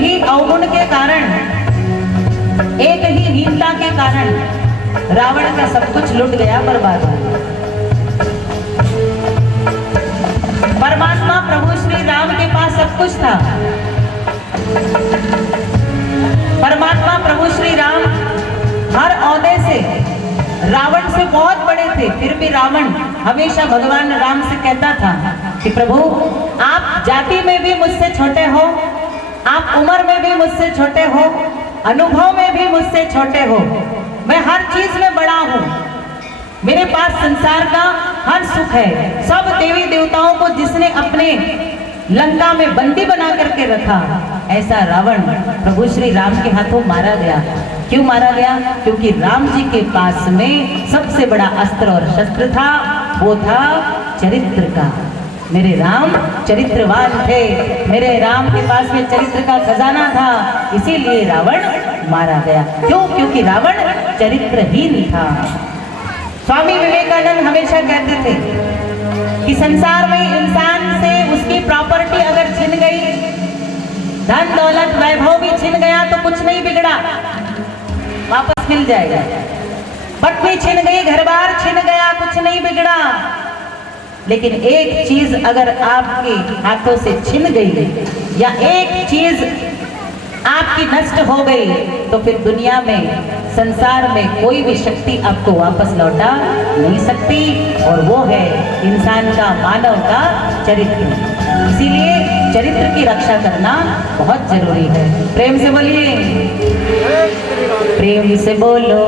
ही अवगुण के कारण, एक ही हीनता के कारण रावण का सब कुछ लुट गया, बर्बाद हो गया। परमात्मा प्रभु श्री राम के पास सब कुछ था। परमात्मा प्रभु श्री राम हर ओहदे से रावण से बहुत बड़े थे, फिर भी रावण हमेशा भगवान राम से कहता था कि प्रभु आप जाति में भी मुझसे छोटे हो, आप उम्र में भी मुझसे छोटे हो, अनुभव में भी मुझसे छोटे हो, मैं हर चीज में बड़ा हूँ, मेरे पास संसार का हर सुख है। सब देवी देवताओं को जिसने अपने लंका में बंदी बना करके रखा, ऐसा रावण प्रभु श्री राम के हाथों मारा गया। क्यों मारा गया? क्योंकि राम जी के पास में सबसे बड़ा अस्त्र और शस्त्र था, वो था चरित्र का। मेरे राम चरित्रवान थे, मेरे राम के पास में चरित्र का खजाना था, इसीलिए रावण मारा गया। क्यों? क्योंकि रावण चरित्रहीन था। स्वामी विवेकानंद हमेशा कहते थे कि संसार में इंसान से उसकी प्रॉपर्टी अगर छिन गई, धन दौलत वैभव भी छिन गया तो कुछ नहीं बिगड़ा, वापस मिल जाएगा। पत्नी छिन गई, घर बार छिन गया, कुछ नहीं बिगड़ा। लेकिन एक चीज अगर आपके हाथों से छिन गई या एक चीज आपकी नष्ट हो गई तो फिर दुनिया में, संसार में कोई भी शक्ति आपको वापस लौटा नहीं सकती, और वो है इंसान का, मानव का चरित्र। इसीलिए चरित्र की रक्षा करना बहुत जरूरी है। प्रेम से बोलिए, प्रेम से बोलो,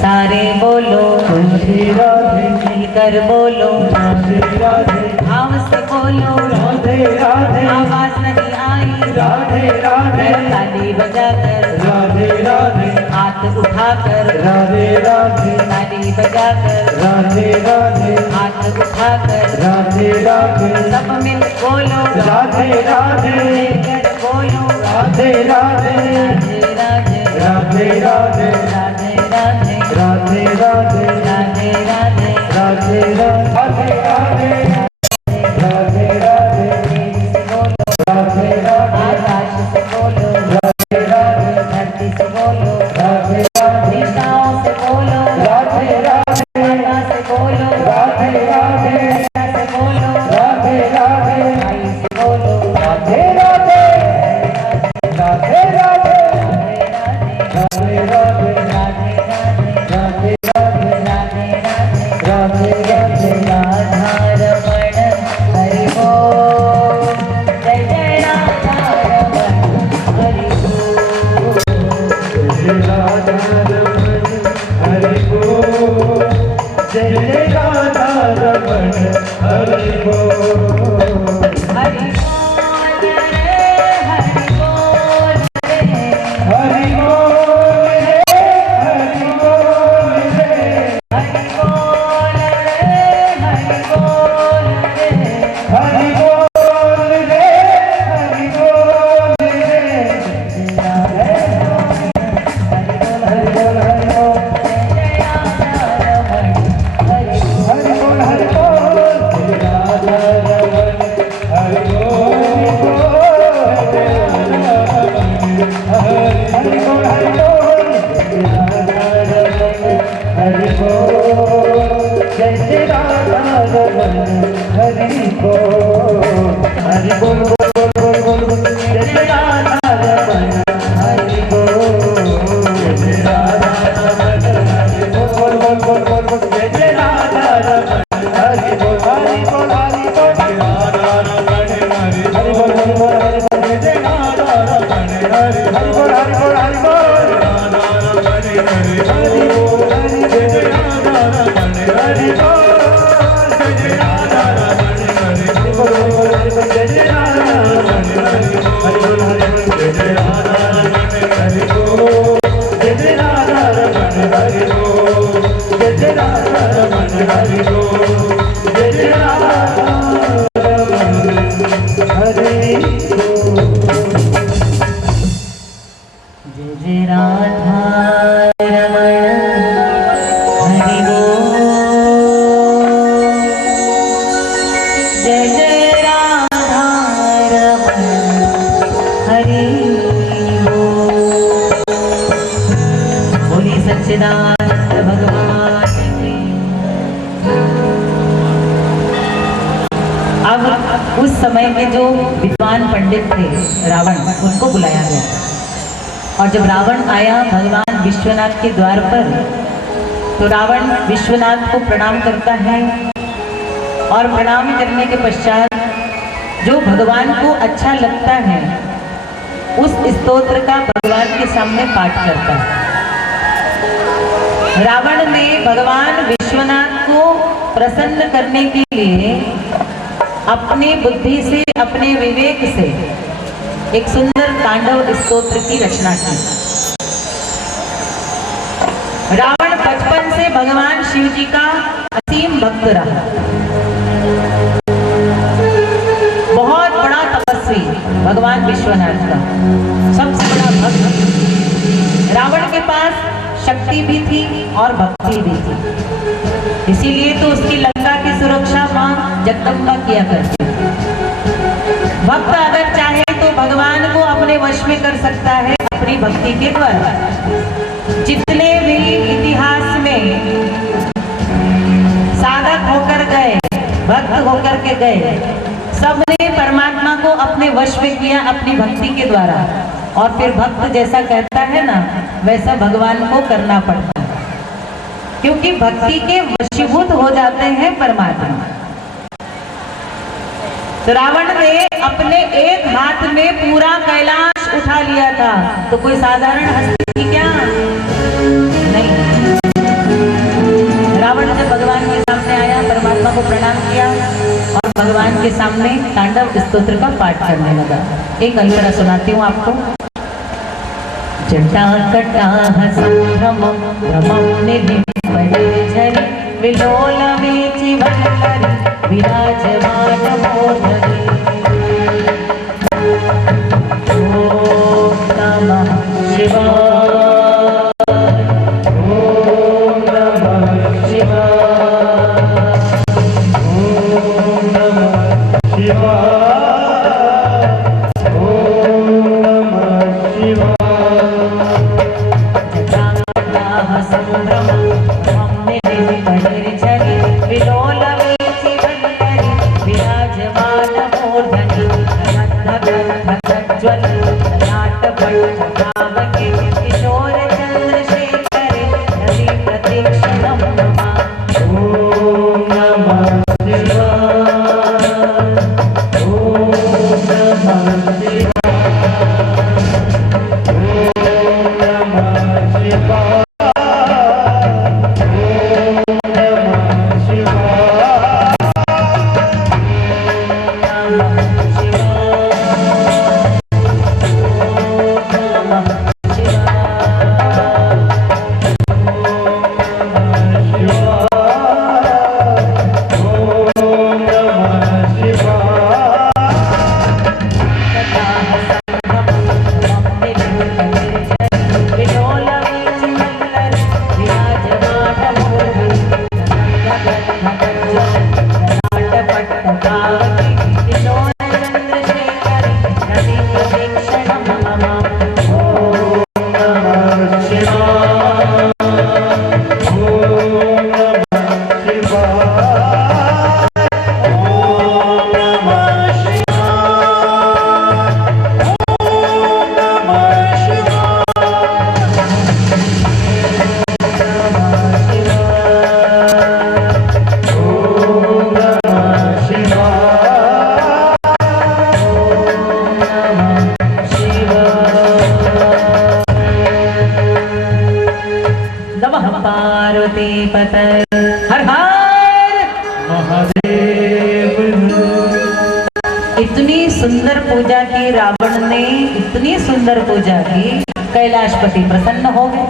सारे बोलो, राधे राधे, मिलकर बोलो, राधे राधे, भाव से बोलो, राधे राधे, आवाज नहीं आई, राधे राधे, ताली बजाकर, राधे राधे, हाथ उठाकर, राधे राधे, ताली बजाकर, राधे राधे, हाथ उठाकर, राधे राधे, सब मिल बोलो, राधे राधे, मिलकर बोलो, राधे राधे, राधे राधे, राधे राधे, राधे राधे, राधे राधे, राधे राधे, राधे राधे, राधे राधे, राधे राधे, राधे राधे, आकाश से बोलो, राधे राधे, धरती से बोलो, राधे राधे, दिशाओं से बोलो, राधे राधे, माता से बोलो, राधे राधे, से बोलो, राधे राधे, भाई से बोलो, राधे राधे, राधे राधे, राधे राधे, राधे राधे, राधे राधे, राधा रमण हरि बोल, जय जय राधा रमण हरि बोल, जय राधा रमण हरि बोल, जय जय राधा रमण हरि बोल, हरि बोल रे, हरि बोल रे, हरि बोल रे, हरि बोल रे, हरि बोल रे, हरि बोल रे, हरि बोल रे, हरि बोल रे, हरि बोल, हरि बोल, जय राधा रमण हरि बोल, हरि बोल, जय राधा रमण हरि बोल, हरि बोल, हरि बोल, हरि बोल, जय जय राधा रमण हरि बोल, हरि बोल, बोल बोल बोल बोल, जय जय राधा रमण हरि बोल, जय राधा रमण हरि बोल, बोल बोल बोल बोल, जय जय राधा रमण हरि बोल, हरि बोल, हरि बोल, राधा रमण हरि बोल, हरि बोल, हरि बोल, जय जय राधा रमण हरि बोल, हरि बोल, हरि बोल, राधा रमण हरि बोल, हरि जय जय राधा रमण हरि बोल, जय जय राधा रमण हरि बोल, हरि बोल, हरि बोल, जय जय राधा उस समय के जो विद्वान पंडित थे रावण, उनको बुलाया गया। और जब रावण आया भगवान विश्वनाथ के द्वार पर, तो रावण विश्वनाथ को प्रणाम करता है और प्रणाम करने के पश्चात जो भगवान को अच्छा लगता है उस स्तोत्र का भगवान के सामने पाठ करता है। रावण ने भगवान विश्वनाथ को प्रसन्न करने के लिए अपनी बुद्धि से, अपने विवेक से एक सुंदर तांडव स्तोत्र की रचना की। रावण बचपन से भगवान शिव जी का असीम भक्त रहा, बहुत बड़ा तपस्वी भगवान विश्वनाथ का, सबसे बड़ा भक्त। रावण के पास शक्ति भी थी और भक्ति भी थी, इसीलिए तो उसकी लंका की सुरक्षा मां जगदम्बा किया करती। भक्त अगर चाहे तो भगवान को अपने वश में कर सकता है अपनी भक्ति के द्वारा। जितने भी इतिहास में साधक होकर गए, भक्त होकर के गए, सबने परमात्मा को अपने वश में किया अपनी भक्ति के द्वारा। और फिर भक्त जैसा कहता है ना, वैसा भगवान को करना पड़ता है, क्योंकि भक्ति के वशीभूत हो जाते हैं परमात्मा। तो रावण ने अपने एक हाथ में पूरा कैलाश उठा लिया था, तो कोई साधारण हस्ती थी क्या? नहीं। रावण जब भगवान के सामने आया, परमात्मा को प्रणाम किया और भगवान के सामने तांडव स्तोत्र का पाठ करने लगा। एक अलवरा सुनाती हूँ आपको। जटाकटाह संभ्रमं भ्रमं निधिं परिझरि विलोलवीचि वल्लरि विराजमान मोदरि। ओम नमः शिवाय, ओम नमः शिवाय, ओम नमः शिवाय, ओम नमः शिवाय। हर हर महादेव। इतनी सुंदर पूजा की रावण ने, इतनी सुंदर पूजा की, कैलाशपति प्रसन्न हो गए,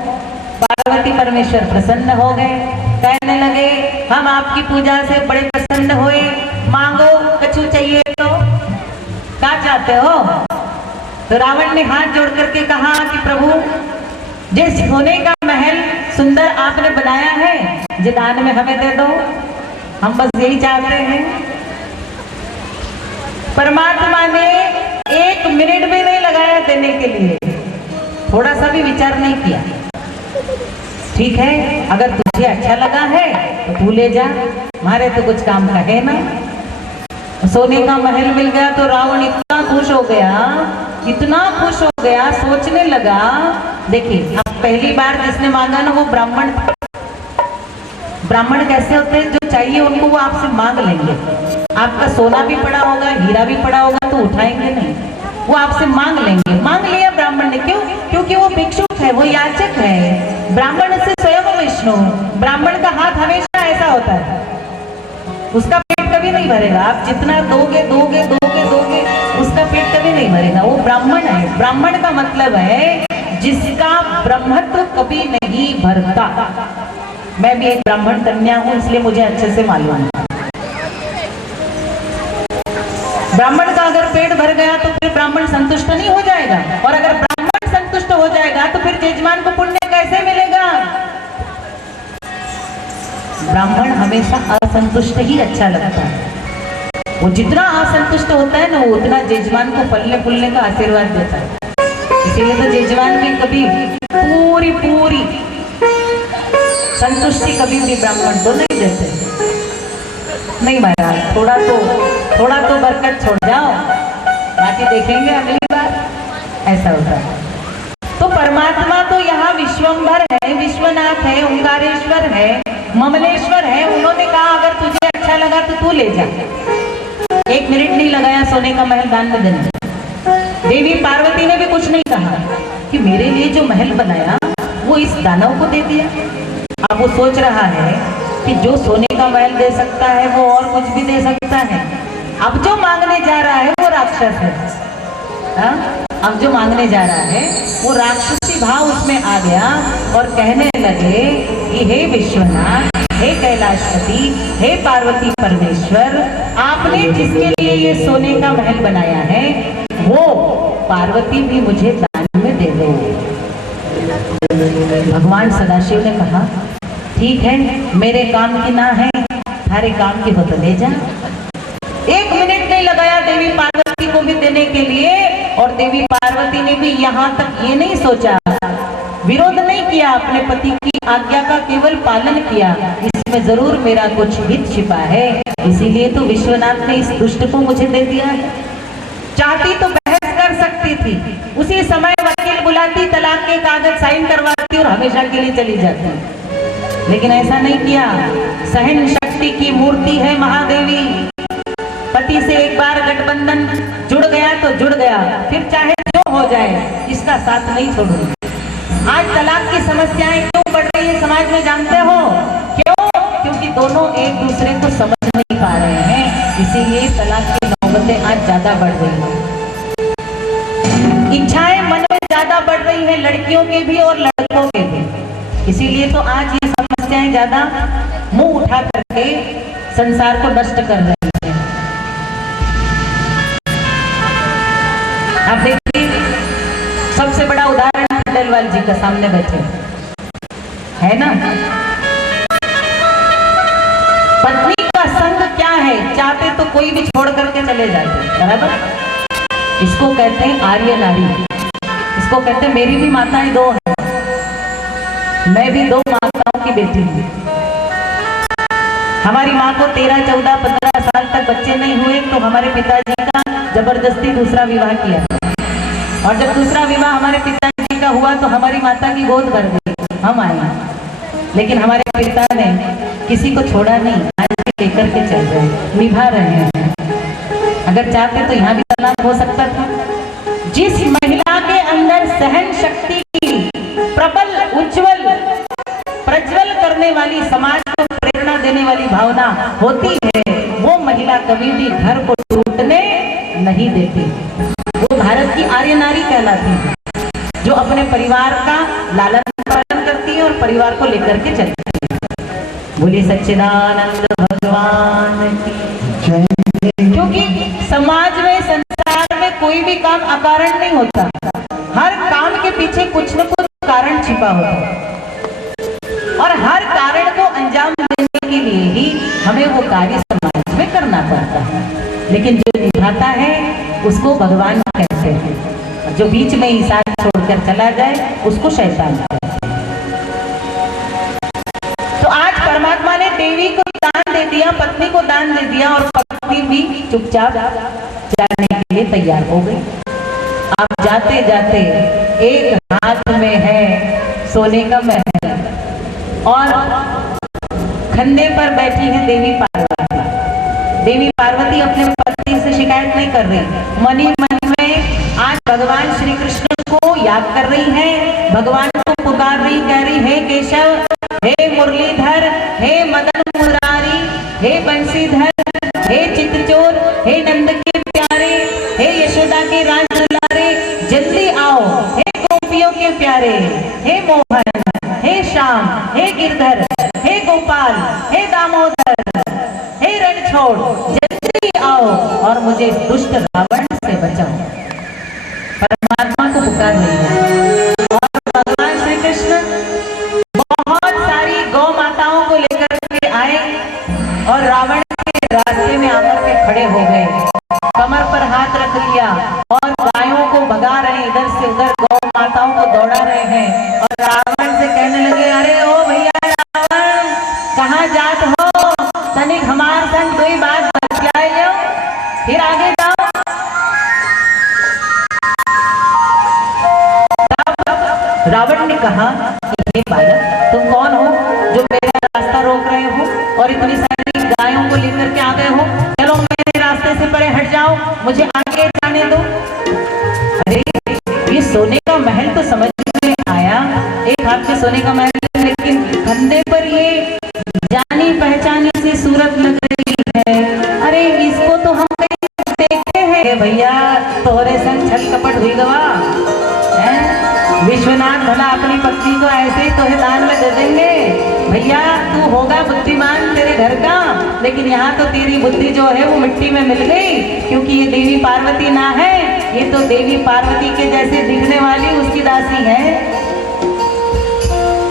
पार्वती परमेश्वर प्रसन्न हो गए, कहने लगे हम आपकी पूजा से बड़े प्रसन्न हुए, मांगो कछु चाहिए तो। क्या चाहते हो? तो रावण ने हाथ जोड़ करके कहा कि प्रभु, जिस सोने का महल सुंदर आपने बनाया है, जो दान में हमें दे दो, हम बस यही चाहते हैं। परमात्मा ने एक मिनट भी नहीं लगाया देने के लिए, थोड़ा सा भी विचार नहीं किया। ठीक है, अगर तुझे अच्छा लगा है तो तू ले जा, हमारे तो कुछ काम का है ना। सोने का महल मिल गया तो रावण इतना खुश हो गया, इतना खुश हो गया, सोचने लगा। देखिए, अब पहली बार जिसने मांगा ना वो ब्राह्मण। ब्राह्मण कैसे होते हैं, जो चाहिए उनको वो आपसे मांग लेंगे। आपका सोना भी पड़ा होगा, हीरा भी पड़ा होगा तो उठाएंगे नहीं, वो आपसे मांग लेंगे। मांग लिया ब्राह्मण ने, क्यों? क्योंकि वो भिक्षुक है, वो याचक है। ब्राह्मण से स्वयं विष्णु। ब्राह्मण का हाथ हमेशा ऐसा होता है, उसका पेट कभी नहीं भरेगा। आप जितना दोगे दोगे दोगे दोगे, उसका पेट कभी नहीं भरेगा। वो ब्राह्मण है। ब्राह्मण का मतलब है जिसका ब्रह्मत्व कभी नहीं भरता। मैं भी एक ब्राह्मण कन्या हूं, इसलिए मुझे अच्छे से मालूम है। ब्राह्मण का अगर पेट भर गया तो फिर ब्राह्मण संतुष्ट नहीं हो जाएगा, और अगर ब्राह्मण संतुष्ट हो जाएगा तो फिर यजमान को पुण्य कैसे मिलेगा? ब्राह्मण हमेशा असंतुष्ट ही अच्छा लगता है। वो जितना असंतुष्ट होता है ना, वो उतना यजमान को फलने फूलने का आशीर्वाद देता है। इसीलिए तो यजमान भी कभी पूरी पूरी संतुष्टि कभी भी ब्राह्मण को नहीं देते। नहीं महाराज, थोड़ा तो बरकत छोड़ जाओ, बाकी देखेंगे अगली बार। ऐसा होता है। तो परमात्मा तो यहाँ विश्वंभर है, विश्वनाथ है, ओंकारेश्वर है, ममलेश्वर है। उन्होंने कहा अगर तुझे अच्छा लगा तो तू ले जा। 1 मिनट नहीं लगाया सोने का महल दान में देने। देवी पार्वती ने भी कुछ नहीं कहा कि मेरे लिए जो महल बनाया वो इस दानव को दे दिया। अब वो सोच रहा है कि जो सोने का महल दे सकता है वो और कुछ भी दे सकता है। अब जो मांगने जा रहा है वो राक्षस है। अब जो मांगने जा रहा है वो राक्षसी भाव उसमें आ गया और कहने लगे कि हे विश्वनाथ, हे कैलाशपति, हे पार्वती परमेश्वर, आपने जिसके लिए ये सोने का महल बनाया है वो पार्वती भी मुझे दान में दे दो। भगवान सदाशिव ने कहा ठीक है, मेरे काम की ना है, थारे काम की हो तो ले जा। 1 मिनट नहीं लगाया देवी पार्वती को भी देने के लिए, और देवी पार्वती ने भी यहाँ तक ये नहीं सोचा, विरोध नहीं किया, अपने पति की आज्ञा का केवल पालन किया। इसमें जरूर मेरा कुछ हित छिपा है, इसीलिए तो विश्वनाथ ने इस दुष्ट को मुझे दे दिया है। चाहती तो बहस कर सकती थी, उसी समय वकील बुलाती, तलाक के कागज साइन करवाती और हमेशा के लिए चली जाती, लेकिन ऐसा नहीं किया। सहन शक्ति की मूर्ति है महादेवी। पति से एक बार गठबंधन जुड़ गया तो जुड़ गया, फिर चाहे जो हो जाए इसका साथ नहीं छोड़ूंगी। आज तलाक की समस्याएं क्यों बढ़ रही है समाज में, जानते हो क्यों? क्योंकि दोनों एक दूसरे को समझ नहीं पा रहे हैं, इसीलिए तलाक की नौबतें आज ज्यादा बढ़ रही है। इच्छाएं मन में ज्यादा बढ़ रही है, लड़कियों के भी और लड़कों के भी। इसीलिए तो आज ये समस्याएं ज्यादा मुंह उठा करके संसार को नष्ट कर रही है। आप देखिए, सबसे बड़ा उदाहरण खंडेलवाल जी का सामने बैठे है ना। पत्नी का संग क्या है, चाहते तो कोई भी छोड़ करके चले जाते, बराबर। इसको कहते हैं आर्य नारी, इसको कहते हैं मेरी भी माताएं 2 हैं, मैं भी 2 माताओं की बेटी हूँ। हमारी माँ को 13, 14, 15 साल तक बच्चे नहीं हुए तो हमारे पिताजी का जबरदस्ती दूसरा विवाह किया, और जब दूसरा विवाह हमारे पिताजी का हुआ तो हमारी माता की गोद भर गई, हम आए। लेकिन हमारे पिता ने किसी को छोड़ा नहीं, आज भी लेकर के चल रहे हैं, निभा रहे हैं। अगर चाहते तो यहाँ भी तलाक हो सकता था। जिस महिला के अंदर सहन शक्ति की प्रबल, उज्जवल, प्रज्वल करने वाली, समाज को प्रेरणा देने वाली भावना होती है, वो महिला कभी भी घर को टूटने नहीं देती। वो भारत की आर्य नारी कहलाती है, जो अपने परिवार का लालन पालन करती है और परिवार को लेकर के चलती है। बोलिए सच्चिदानंद भगवान की जय। क्योंकि समाज में, संसार में कोई भी काम अकारण नहीं होता, हर काम के पीछे कुछ न कुछ कारण छिपा होता है, और हर कारण को अंजाम देने के लिए ही हमें वो कार्य समाज में करना पड़ता है। लेकिन जो निभाता है उसको भगवान कहते हैं, जो बीच में ही साथ छोड़कर चला जाए उसको शैतान कहते हैं। तो आज परमात्मा ने देवी को दान दे दिया, पत्नी को दान दे दिया, और पत्नी भी चुप चुपचाप जाने के लिए तैयार हो गई। आप जाते जाते एक हाथ में है सोने का महल और खंडे पर बैठी है देवी पार्वती। देवी पार्वती अपने पति से शिकायत नहीं कर रही, मन ही मन में आज भगवान श्री कृष्ण को याद कर रही है, भगवान को पुकार रही, कह रही हे केशव, हे मुरलीधर, हे मदन मुरारी, हे बंशीधर, हे चित्तचोर, हे नंद के प्यारे, हे यशोदा के राज दुलारे, जल्दी आओ, हे गोपियों के प्यारे, हे मोहन, हे श्याम, हे गिरधर, हे गोपाल, हे दामोदर, हे रणछोड़, जल्दी आओ और मुझे इस दुष्ट रावण से बचाओ। परमात्मा को पुकार रही है और भगवान श्री कृष्ण बहुत सारी गौ माताओं को लेकर के आए और रावण के रास्ते में आकर के खड़े हो गए, कमर पर हाथ रख लिया और गायों को भगा रहे, इधर से उधर गौ माताओं को दौड़ा रहे हैं और रावण से कहने लगे, अरे ओ भैया रावण, कहाँ जात हो, तनिक हमार संग कोई बात बतलाए लो, फिर आगे जाओ। रावण ने कहा कि हे बालक, तुम कौन हो जो मेरा रास्ता रोक रहे हो और इतनी सारी गायों को लेकर के आ गए हो, चलो मेरे रास्ते से परे हट जाओ, मुझे आगे जाने दो। अरे ये सोने का महल तो समझ में आया, एक हाथ में सोने का महल, लेकिन कंधे पर ये जानी पहचानी सी सूरत लग रही है। अरे इसको तो हम कहीं देखे हैं भैया, तोरे संग छल कपट हुई गवा। विश्वनाथ भला अपनी पत्नी को ऐसे ही तोहे दान में दे देंगे भैया, तू होगा बुद्धिमान तेरे घर का, लेकिन यहाँ तो तेरी बुद्धि जो है वो मिट्टी में मिल गई, क्योंकि ये देवी पार्वती ना है, ये तो देवी पार्वती के जैसे दिखने वाली उसकी दासी है।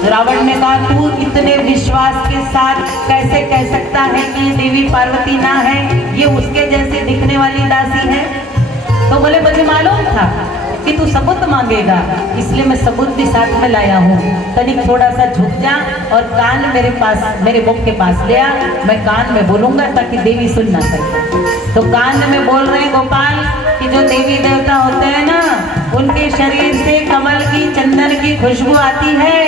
रावण ने कहा, तू इतने विश्वास के साथ कैसे कह सकता है कि ये देवी पार्वती ना है, ये उसके जैसे दिखने वाली दासी है? तो बोले मुझे मालूम था कि तू सबूत मांगेगा, इसलिए मैं सबूत भी साथ में लाया हूँ। तनिक थोड़ा सा झुक जा और कान मेरे पास, मेरे मुख के पास ले आ, मैं कान में बोलूंगा ताकि देवी सुन ना सके। तो कान में बोल रहे गोपाल कि जो देवी देवता होते हैं ना, उनके शरीर से कमल की, चंदन की खुशबू आती है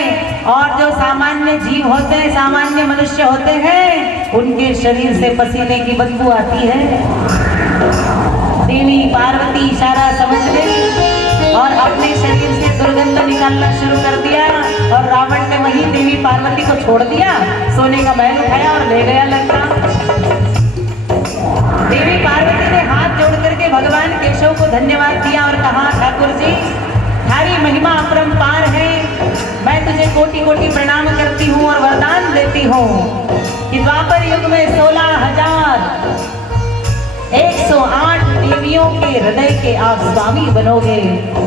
और जो सामान्य जीव होते हैं, सामान्य मनुष्य होते हैं, उनके शरीर से पसीने की बदबू आती है। देवी पार्वती इशारा समझ गई और अपने शरीर से दुर्गंध निकालना शुरू कर दिया और रावण ने वहीं देवी पार्वती को छोड़ दिया, सोने का महल उठाया और ले गया लंका। देवी पार्वती ने हाथ जोड़ करके भगवान केशव को धन्यवाद दिया और कहा, ठाकुर जी थारी महिमा अपरंपार है, मैं तुझे कोटि कोटि प्रणाम करती हूँ और वरदान देती हूँ कि द्वापर युग में 16,108 देवियों के हृदय के आप स्वामी बनोगे,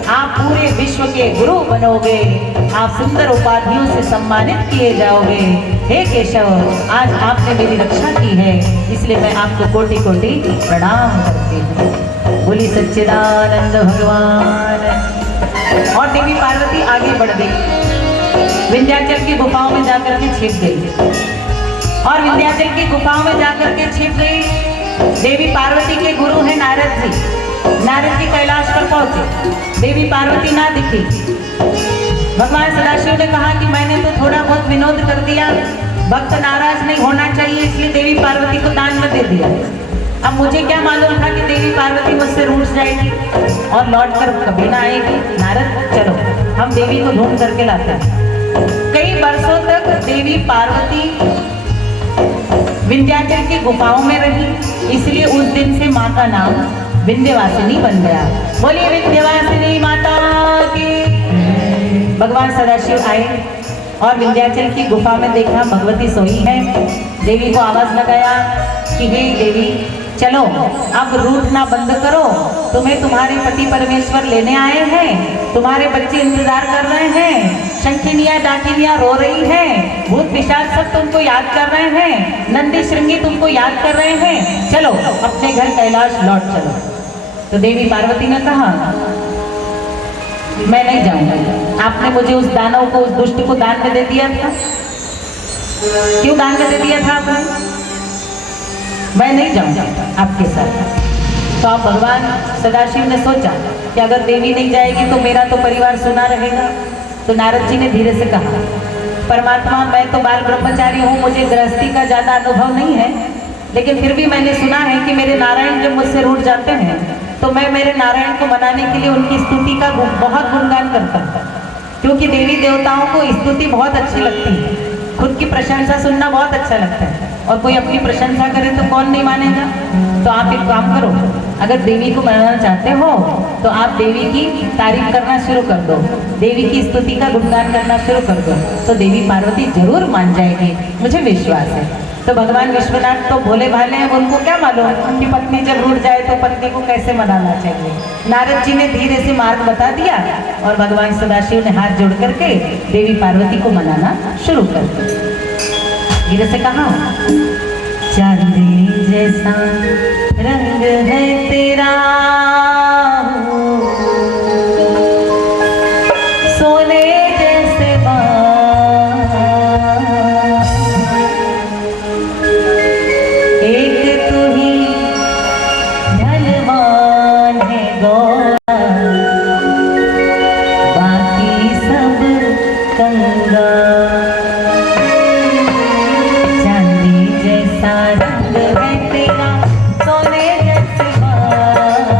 आप पूरे विश्व के गुरु बनोगे, आप सुंदर उपाधियों से सम्मानित किए जाओगे। हे केशव, आज आपने मेरी रक्षा की है, इसलिए मैं आपको कोटि कोटि प्रणाम करती हूँ। बोली सच्चिदानंद भगवान। और देवी पार्वती आगे बढ़ गई, विंध्याचल की गुफाओं में जाकर के छिप गई और विंध्याचल की गुफाओं में जाकर के छिप गई। देवी पार्वती के गुरु हैं नारद जी। नारद जी कैलाश पर पहुंचे, देवी पार्वती ना दिखी। भगवान सदाशिव ने कहा कि मैंने तो थोड़ा बहुत विनोद कर दिया, भक्त नाराज नहीं होना चाहिए, इसलिए देवी पार्वती को दान में दे दिया। अब मुझे क्या मालूम था कि देवी पार्वती मुझसे रूठ जाएगी और लौट कर कभी ना आएगी। नारद चलो हम देवी को ढूंढ करके लाते हैं। कई वर्षों तक देवी पार्वती विंध्याचल की गुफाओं में रही, इसलिए उस दिन से माँ का नाम विंध्यवासिनी बन गया। बोलिए विंध्यवासिनी माता की। भगवान सदाशिव आए और विंध्याचल की गुफा में देखा भगवती सोई है। देवी को आवाज लगाया कि हे देवी चलो अब रूठना बंद करो, तुम्हें तुम्हारे पति परमेश्वर लेने आए हैं, तुम्हारे बच्चे इंतजार कर रहे हैं, शंखिनिया डाकिनिया रो रही हैं, भूत पिशाच सब तुमको याद कर रहे हैं, नंदी श्रृंगी तुमको याद कर रहे हैं, चलो अपने घर कैलाश लौट चलो। तो देवी पार्वती ने कहा मैं नहीं जाऊंगा, आपने मुझे उस दानव को, उस दुष्ट को दान में दे दिया था। क्यों दान में दे दिया था आपने? मैं नहीं जाऊंगा आपके साथ। तो आप भगवान सदाशिव ने सोचा कि अगर देवी नहीं जाएगी तो मेरा तो परिवार सुना रहेगा। तो नारद जी ने धीरे से कहा, परमात्मा मैं तो बाल ब्रह्मचारी हूँ, मुझे गृहस्थी का ज़्यादा अनुभव नहीं है, लेकिन फिर भी मैंने सुना है कि मेरे नारायण जब मुझसे रूठ जाते हैं तो मैं मेरे नारायण को मनाने के लिए उनकी स्तुति का बहुत गुणगान करता हूँ, क्योंकि देवी देवताओं को स्तुति बहुत अच्छी लगती है। खुद की प्रशंसा सुनना बहुत अच्छा लगता है, और कोई अपनी प्रशंसा करे तो कौन नहीं मानेगा। तो आप एक काम करो, अगर देवी को मनाना चाहते हो तो आप देवी की तारीफ करना शुरू कर दो, देवी की स्तुति का गुणगान करना शुरू कर दो, तो देवी पार्वती जरूर मान जाएगी, मुझे विश्वास है। तो भगवान विश्वनाथ तो भोले भाले हैं, उनको क्या मालूम कि पत्नी जब रूठ जाए तो पत्नी को कैसे मनाना चाहिए। नारद जी ने धीरे से मार्ग बता दिया और भगवान सदाशिव ने हाथ जोड़ करके देवी पार्वती को मनाना शुरू कर दिया। धीरे से कहा, चांदी जैसा रंग है तेरा, सोने जैसे बाल, एक तू ही धनवान है गौरा, बाकी सब कंगाल। चांदी जैसा रंग है तेरा, सोने जैसे बाल,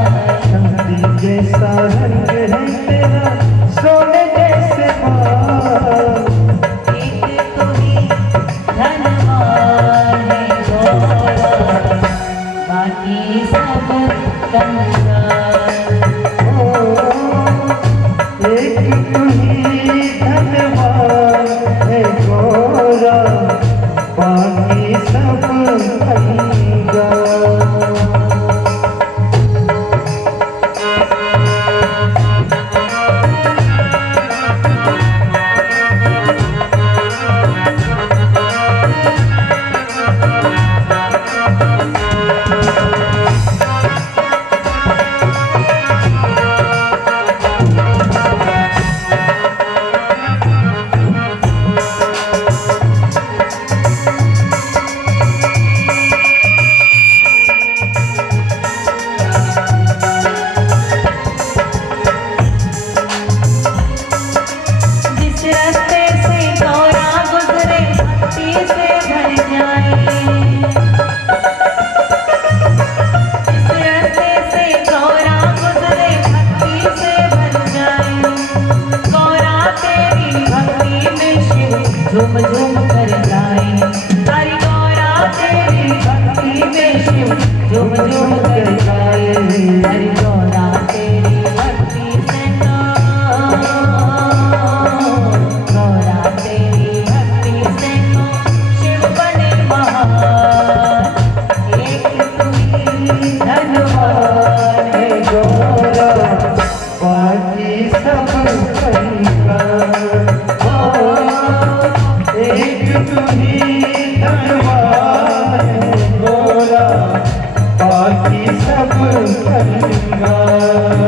चांदी जैसा रंग है तेरा, सोने जैसे बाल, एक तू ही धनवान है गौरा, बाकी सब कंगाल। एक तू ही धनवान है गौरा, बाकी सब कंगाल। जिस रास्ते से गौरा गुजरे भक्ति से भर जाए, जिस रास्ते से गौरा गुजरे भक्ति से भर जाए, गौरा तेरी भक्ति में शिव झूम झूम कर गाए। हरि गौरा तेरी भक्ति में शिव झूम झूम कर गाए। हरि गौरा तेरी भक्ति से तो, गौरा तेरी भक्ति से तो शिव बने महान, एक तू ही धनवान है गौरा, बाकी सब कंगाल। एक तू ही धनवान है गौरा, बाकी सब कंगाल।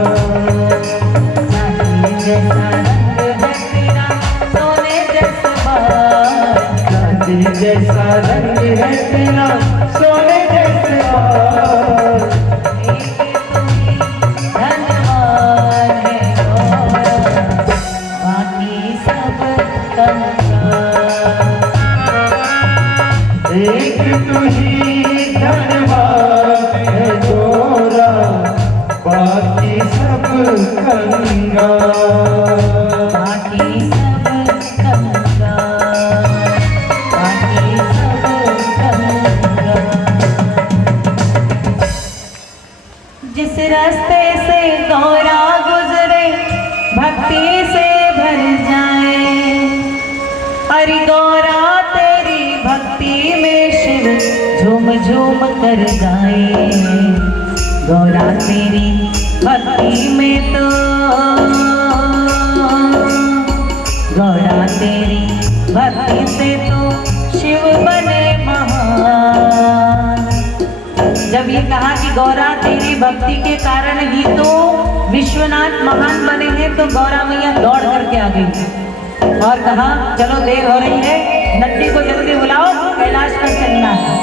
चांदी जैसा रंग है तेरा, सोने जैसे बाल, चांदी जैसा रंग है तेरा, सोने जैसे बाल, एक तू ही धनवान है गौरा, बाकी सब कंगाल। एक तू ही धनवान है गौरा, बाकी सब कंगाल। बाकी सब कंगाल, बाकी सब कंगाल। जिस रास्ते से गौरा गुजरे भक्ति से भर जाए, हरि गौरा तेरी भक्ति में शिव झूम झूम कर गाए। गौरा तेरी भक्ति में तो, गौरा तेरी भक्ति से तो शिव बने महान। जब ये कहा कि गौरा तेरी भक्ति के कारण ही तो विश्वनाथ महान बने हैं, तो गौरा मैया दौड़ करके आ गई और कहा, चलो देर हो रही है, नंदी को जल्दी बुलाओ, कैलाश पर चलना है।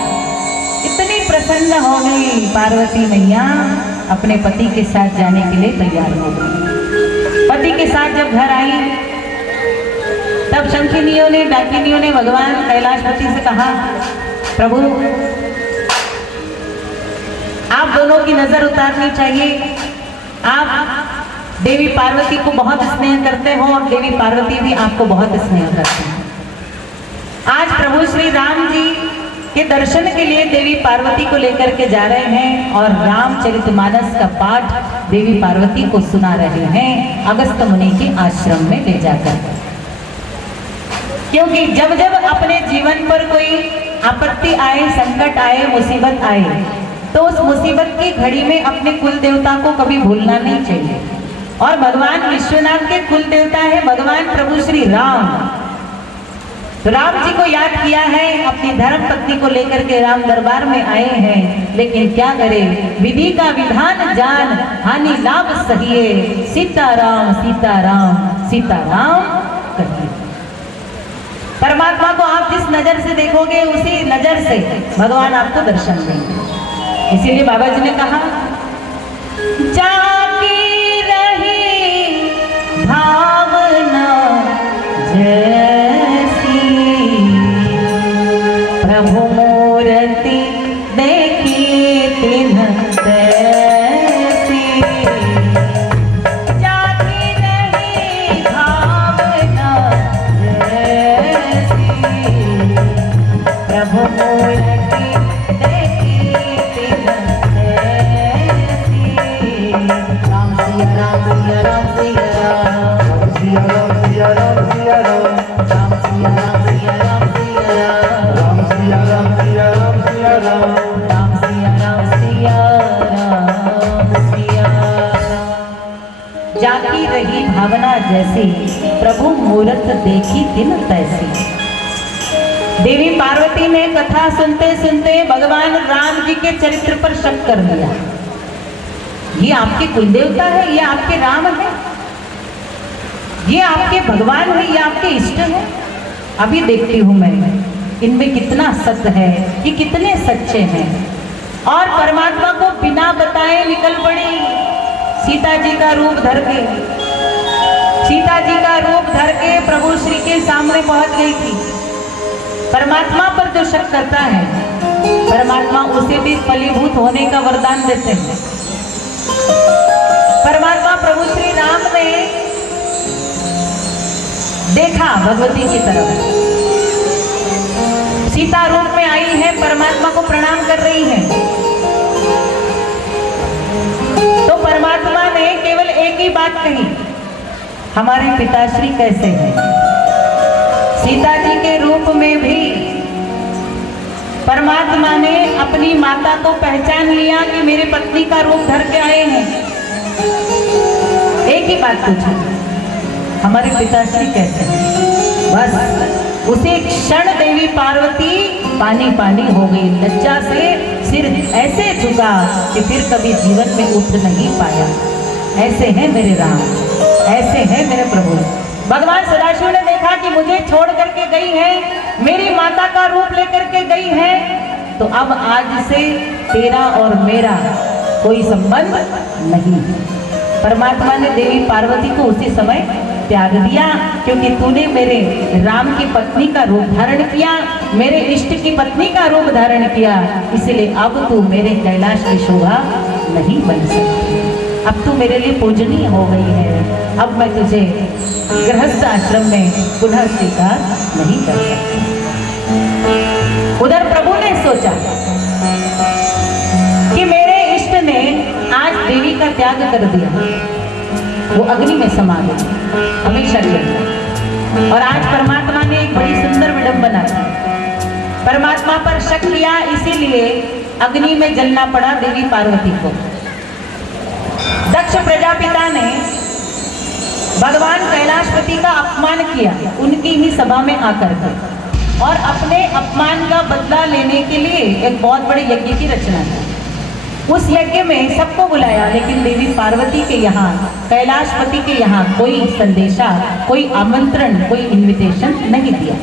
इतनी प्रसन्न हो गई। पार्वती मैया अपने पति के साथ जाने के लिए तैयार हो गई। पति के साथ जब घर आई तब शंखिनियों ने, डाकिनियों ने भगवान कैलाशपति से कहा, प्रभु आप दोनों की नजर उतारनी चाहिए। आप देवी पार्वती को बहुत स्नेह करते हो और देवी पार्वती भी आपको बहुत स्नेह करते हैं। आज प्रभु श्री राम जी के दर्शन के लिए देवी पार्वती को लेकर के जा रहे हैं और रामचरितमानस का पाठ देवी पार्वती को सुना रहे हैं अगस्त मुनि के आश्रम में ले जाकर। क्योंकि जब जब अपने जीवन पर कोई आपत्ति आए, संकट आए, मुसीबत आए, तो उस मुसीबत की घड़ी में अपने कुल देवता को कभी भूलना नहीं चाहिए। और भगवान विश्वनाथ के कुल देवता है भगवान प्रभु श्री राम। तो राम जी को याद किया है, अपनी धर्म पत्नी को लेकर के राम दरबार में आए हैं। लेकिन क्या करे, विधि का विधान जान, हानि लाभ सहिए, सीताराम सीताराम सीताराम कहिए। परमात्मा को आप जिस नजर से देखोगे उसी नजर से भगवान आपको दर्शन देंगे। इसीलिए बाबा जी ने कहा, जागी रही भावना जैसी, प्रभु मूर्ति देखी तिन्ह तैसी। जागी रही भावना जैसी, प्रभु मूर्ति देखी तिन्ह तैसी। राम सिया राम सिया राम सिया राम, सिया राम सिया राम सिया राम, राम सिया राम सिया राम सिया राम, राम सिया राम सिया राम सिया राम, राम सिया राम सिया राम सिया राम। जागी रही भावना जैसी, प्रभु मूरत देखी दिन तैसी। देवी पार्वती ने कथा सुनते सुनते भगवान राम जी के चरित्र पर शक कर दिया। ये आपके कुलदेवता है, ये आपके राम है, ये आपके भगवान है, ये आपके इष्ट है। अभी देखती हूं मैं इनमें कितना सत्य है, ये कितने सच्चे हैं। और परमात्मा को बिना बताए निकल पड़ी। सीता जी का रूप धर के, सीता जी का रूप धर के प्रभु श्री के सामने पहुंच गई थी। परमात्मा पर जो शक करता है, परमात्मा उसे भी फलीभूत होने का वरदान देते हैं। परमात्मा प्रभु श्री राम ने देखा भगवती की तरफ, सीता रूप में आई है, परमात्मा को प्रणाम कर रही है। तो परमात्मा ने केवल एक ही बात कही, हमारे पिताश्री कैसे हैं। सीता जी के रूप में भी परमात्मा ने अपनी माता को पहचान लिया कि मेरे पत्नी का रूप धर के आए हैं। एक ही बात पूछी, हमारे पिताश्री कैसे हैं। बस उसी क्षण देवी पार्वती पानी पानी हो गई। लज्जा से सिर ऐसे झुका कि फिर कभी जीवन में उठ नहीं पाया। ऐसे हैं मेरे राम, ऐसे हैं मेरे प्रभु। भगवान सदाशिव ने देखा कि मुझे छोड़ करके गई है, मेरी माता का रूप लेकर के गई है, तो अब आज से तेरा और मेरा कोई संबंध नहीं है। परमात्मा ने देवी पार्वती को उसी समय त्याग दिया, क्योंकि तूने मेरे राम की पत्नी का रूप धारण किया, मेरे इष्ट की पत्नी का रूप धारण किया, इसलिए अब तू मेरे कैलाश की शोभा नहीं बन सकती। अब तू मेरे लिए पूजनीय हो गई है, अब मैं तुझे गृहस्थ आश्रम में पुनः स्वीकार नहीं कर सकती। उधर प्रभु ने सोचा कि मेरे इष्ट ने आज देवी का त्याग कर दिया, वो अग्नि में समा गई हमेशा के लिए। और आज परमात्मा ने एक बड़ी सुंदर विडंबना की, परमात्मा पर शक किया, इसीलिए अग्नि में जलना पड़ा देवी पार्वती को। दक्ष प्रजापिता ने भगवान कैलाशपति का अपमान किया उनकी ही सभा में आकर के, और अपने अपमान का बदला लेने के लिए एक बहुत बड़े यज्ञ की रचना की। उस यज्ञ में सबको बुलाया, लेकिन देवी पार्वती के यहाँ, कैलाशपति के यहाँ कोई संदेशा, कोई आमंत्रण, कोई इनविटेशन नहीं दिया।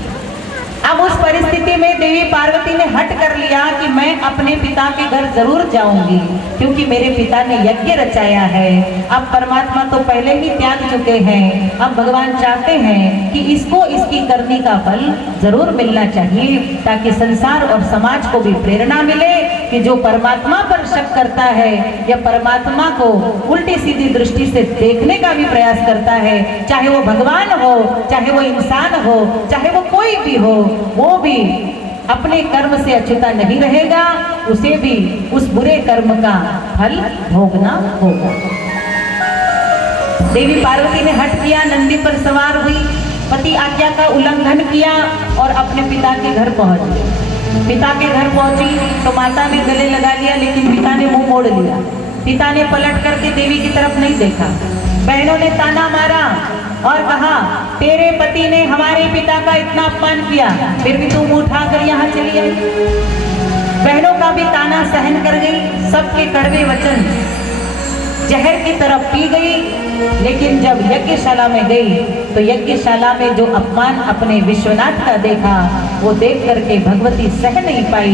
अब उस परिस्थिति में देवी पार्वती ने हट कर लिया कि मैं अपने पिता के घर जरूर जाऊंगी, क्योंकि मेरे पिता ने यज्ञ रचाया है। अब परमात्मा तो पहले ही त्याग चुके हैं, अब भगवान चाहते हैं कि इसको इसकी करनी का फल जरूर मिलना चाहिए, ताकि संसार और समाज को भी प्रेरणा मिले कि जो परमात्मा पर शक करता है या परमात्मा को उल्टी सीधी दृष्टि से देखने का भी प्रयास करता है, चाहे वो भगवान हो, चाहे वो इंसान हो, चाहे वो कोई भी हो, वो भी अपने कर्म से अछूता नहीं रहेगा, उसे भी उस बुरे कर्म का फल भोगना होगा। देवी पार्वती ने हट किया, नंदी पर सवार हुई, पति आज्ञा का उल्लंघन किया और अपने पिता के घर पहुंच गई। पिता के घर पहुंची तो माता ने गले लगा लिया, लेकिन पिता ने मुंह मोड़ लिया। पिता ने पलट करके देवी की तरफ नहीं देखा। बहनों ने ताना मारा और कहा, तेरे पति ने हमारे पिता का इतना अपमान किया, फिर भी तू मुंह उठाकर यहाँ चली आई। बहनों का भी ताना सहन कर गई, सबके कड़वे वचन जहर की तरफ पी गई। लेकिन जब यज्ञशाला में गई तो यज्ञशाला में जो अपमान अपने विश्वनाथ का देखा, वो देख करके भगवती सह नहीं पाई।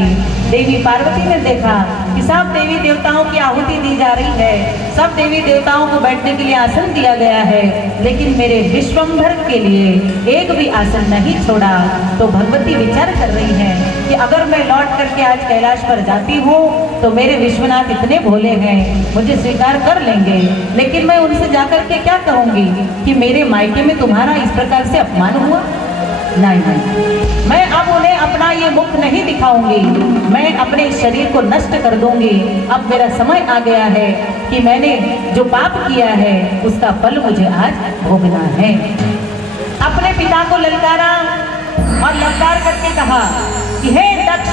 देवी पार्वती ने देखा कि सब देवी देवताओं की आहुति दी जा रही है, सब देवी देवताओं को बैठने के लिए आसन दिया गया है, लेकिन मेरे विश्वम्भर के लिए एक भी आसन नहीं छोड़ा। तो भगवती विचार कर रही है कि अगर मैं लौट करके आज कैलाश पर जाती हूँ तो मेरे विश्वनाथ इतने भोले हैं, मुझे स्वीकार कर लेंगे, लेकिन मैं उनसे जाकर के क्या कहूंगी कि मेरे मायके में तुम्हारा इस प्रकार से अपमान हुआ। नहीं, मैं अब उन्हें अपना ये मुख नहीं दिखाऊंगी, मैं अपने शरीर को नष्ट कर दूंगी। अब मेरा समय आ गया है कि मैंने जो पाप किया है उसका फल मुझे आज भोगना है। अपने पिता को ललकारा और ललकार करके कहा कि हे दक्ष